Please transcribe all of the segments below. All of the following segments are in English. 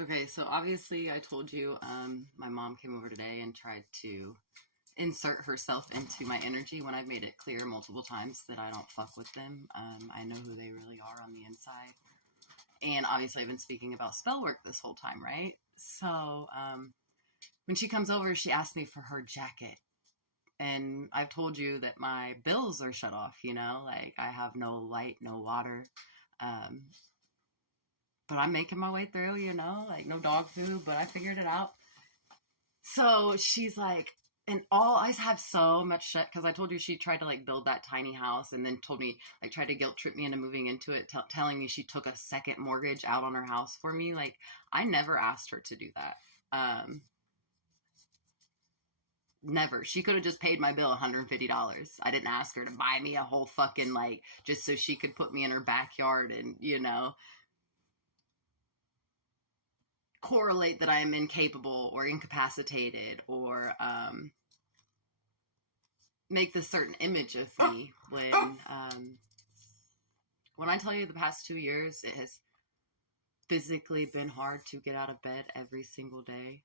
Okay, so obviously I told you my mom came over today and tried to insert herself into my energy when I've made it clear multiple times that I don't fuck with them. I know who they really are on the inside. And obviously I've been speaking about spell work this whole time, right? So when she comes over, she asked me for her jacket. And I've told you that my bills are shut off, like I have no light, no water. Um, but I'm making my way through, like no dog food, but I figured it out. So she's like, and all I have so much shit because I told you she tried to like build that tiny house and then told me like tried to guilt trip me into moving into it, telling me she took a second mortgage out on her house for me. Like I never asked her to do that. Never. She could have just paid my bill $150. I didn't ask her to buy me a whole fucking like just so she could put me in her backyard and correlate that I am incapable or incapacitated or make this certain image of me when I tell you the past 2 years, it has physically been hard to get out of bed every single day.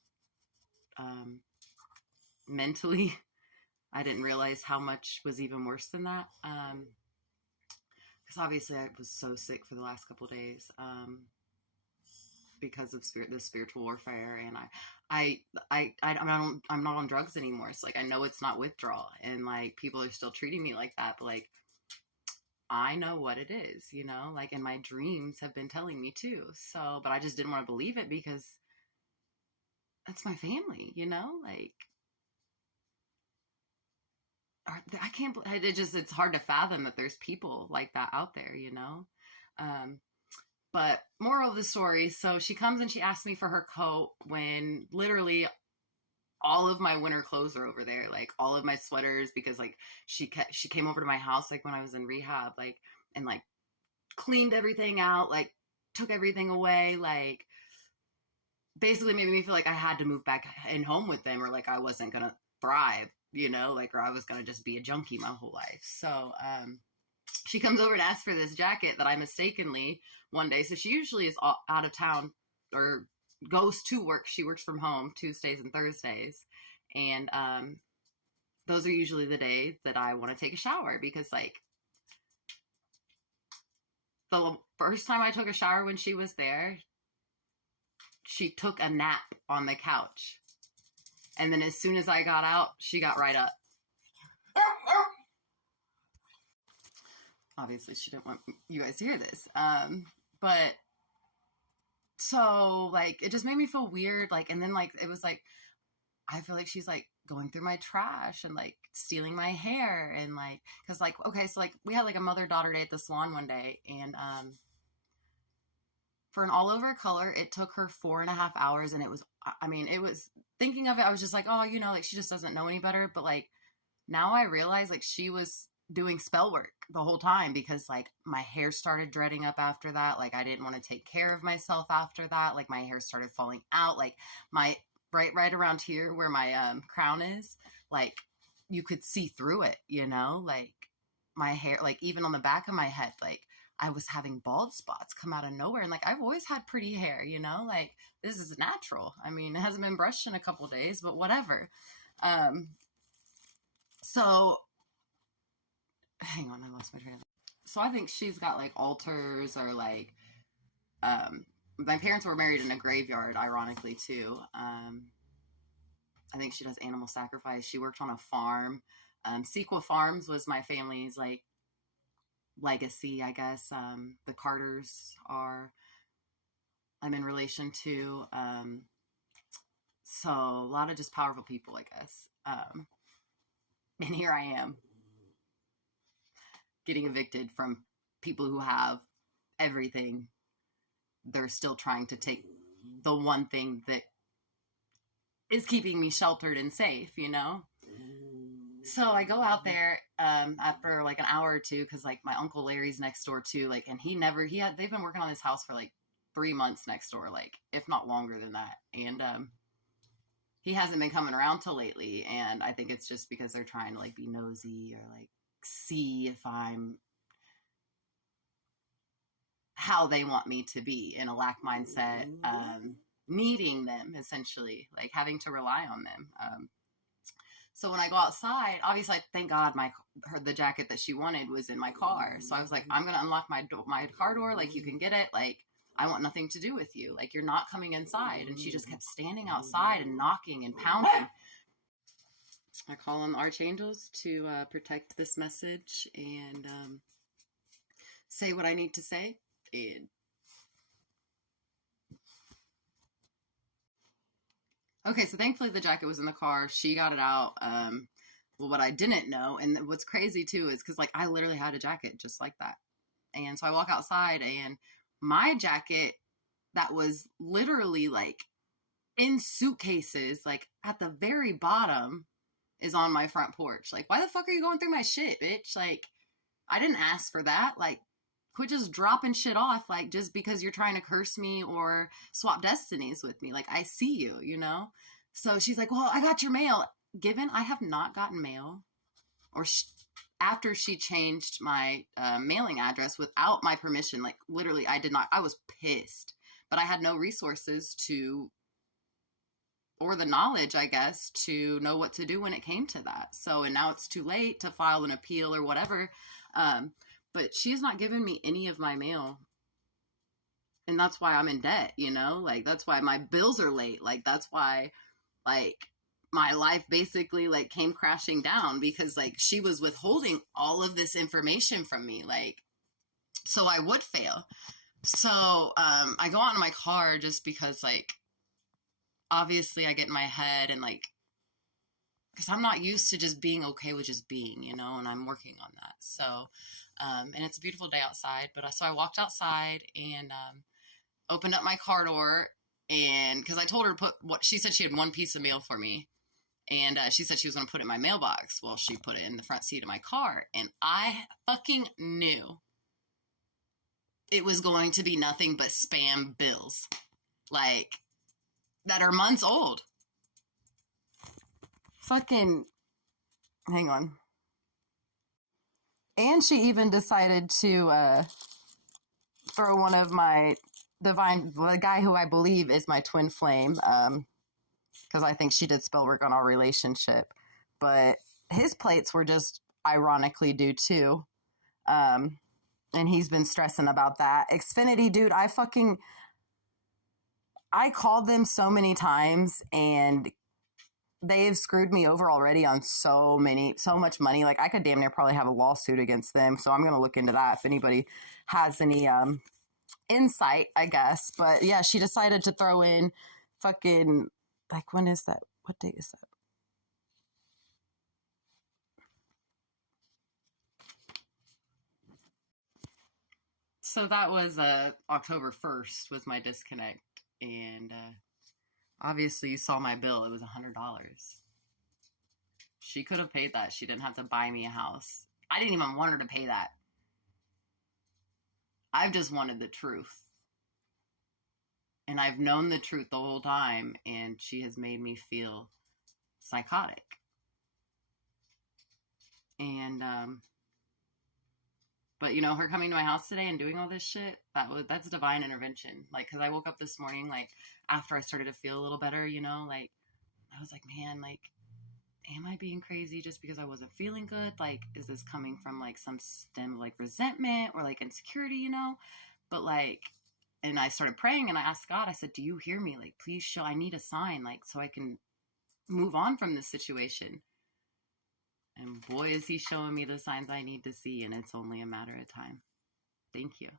Mentally, I didn't realize how much was even worse than that. Because obviously I was so sick for the last couple of days because of the spiritual warfare, and I'm not on drugs anymore. So like I know it's not withdrawal, and like people are still treating me like that, but like I know what it is, like, and my dreams have been telling me too. So, but I just didn't want to believe it because that's my family, like I can't, it's hard to fathom that there's people like that out there, Um, but moral of the story, so she comes and she asks me for her coat when literally all of my winter clothes are over there, like all of my sweaters, because like she came over to my house like when I was in rehab, like, and like cleaned everything out, like took everything away, like basically made me feel like I had to move back in home with them or like I wasn't gonna thrive, like or I was gonna just be a junkie my whole life. So she comes over and asks for this jacket that I mistakenly one day. So she usually is out of town or goes to work. She works from home Tuesdays and Thursdays. And those are usually the days that I want to take a shower because, like, the first time I took a shower when she was there, she took a nap on the couch. And then as soon as I got out, she got right up. Obviously, she didn't want you guys to hear this. But so, like, it just made me feel weird. Like, and then, like, it was like, I feel like she's like going through my trash and like stealing my hair and like, cause like, okay, so like we had like a mother-daughter day at the salon one day and for an all over color, it took her 4.5 hours and it was, I mean, it was thinking of it, I was just like, oh, like she just doesn't know any better. But like now I realize like she was doing spell work the whole time because like my hair started dreading up after that. Like I didn't want to take care of myself after that. Like my hair started falling out. Like my right around here where my crown is, like you could see through it, like my hair, like even on the back of my head, like I was having bald spots come out of nowhere. And like I've always had pretty hair, like this is natural. I mean, it hasn't been brushed in a couple days, but whatever. So hang on, I lost my train of thought. So I think she's got like altars or like my parents were married in a graveyard, ironically too. I think she does animal sacrifice. She worked on a farm. Sequa Farms was my family's like legacy, I guess. The Carters are I'm in relation to. So a lot of just powerful people, I guess. And here I am getting evicted from people who have everything. They're still trying to take the one thing that is keeping me sheltered and safe, So I go out there after like an hour or two because like my uncle Larry's next door too, like, and they've been working on this house for like 3 months next door, like if not longer than that, and he hasn't been coming around till lately, and I think it's just because they're trying to like be nosy or like see if I'm how they want me to be in a lack mindset. needing them, essentially, like having to rely on them. So when I go outside, obviously, thank God the jacket that she wanted was in my car. So I was like, I'm gonna unlock my car door. Like, you can get it. Like, I want nothing to do with you. Like, you're not coming inside. And she just kept standing outside and knocking and pounding. I call on the archangels to protect this message and say what I need to say. And okay, so thankfully the jacket was in the car. She got it out. Well, what I didn't know, and what's crazy too, is because like I literally had a jacket just like that. And so I walk outside, and my jacket that was literally like in suitcases, like at the very bottom, is on my front porch. Like, why the fuck are you going through my shit, bitch? Like, I didn't ask for that. Like, quit just dropping shit off, like, just because you're trying to curse me or swap destinies with me. Like, I see you, you know? So she's like, well, I got your mail. Given I have not gotten mail, or after she changed my mailing address without my permission, like, literally, I did not, I was pissed. But I had no resources to, or the knowledge, I guess, to know what to do when it came to that. So, and now it's too late to file an appeal or whatever. But she's not given me any of my mail. And that's why I'm in debt, you know? Like, that's why my bills are late. Like, that's why, like, my life basically, like, came crashing down because, like, she was withholding all of this information from me. Like, so I would fail. So, I go out in my car just because, like, obviously I get in my head and, like, because I'm not used to just being okay with just being, you know, and I'm working on that. So, and it's a beautiful day outside, but so I walked outside and opened up my car door, and because I told her to put what she said, she had one piece of mail for me, and she said she was going to put it in my mailbox. Well, she put it in the front seat of my car, and I fucking knew it was going to be nothing but spam bills, like, that are months old. Fucking, hang on. And she even decided to throw one of my the guy who I believe is my twin flame, because I think she did spell work on our relationship, but his plates were just ironically due too. And he's been stressing about that. Xfinity, dude, I called them so many times, and they've screwed me over already on so much money. Like, I could damn near probably have a lawsuit against them. So I'm going to look into that if anybody has any insight, I guess. But yeah, she decided to throw in fucking, like, when is that? What date is that? So that was October 1st was my disconnect. And obviously you saw my bill. It was $100. She could have paid that. She didn't have to buy me a house. I didn't even want her to pay that. I've just wanted the truth. And I've known the truth the whole time, and she has made me feel psychotic. And but you know, her coming to my house today and doing all this shit, that's divine intervention. Like, because I woke up this morning, like, after I started to feel a little better, you know, like, I was like, man, like, am I being crazy just because I wasn't feeling good? Like, is this coming from, like, some stem of, like, resentment or, like, insecurity, you know? But, like, and I started praying, and I asked God, I said, do you hear me? Like, please show, I need a sign, like, so I can move on from this situation. And boy, is he showing me the signs I need to see, and it's only a matter of time. Thank you.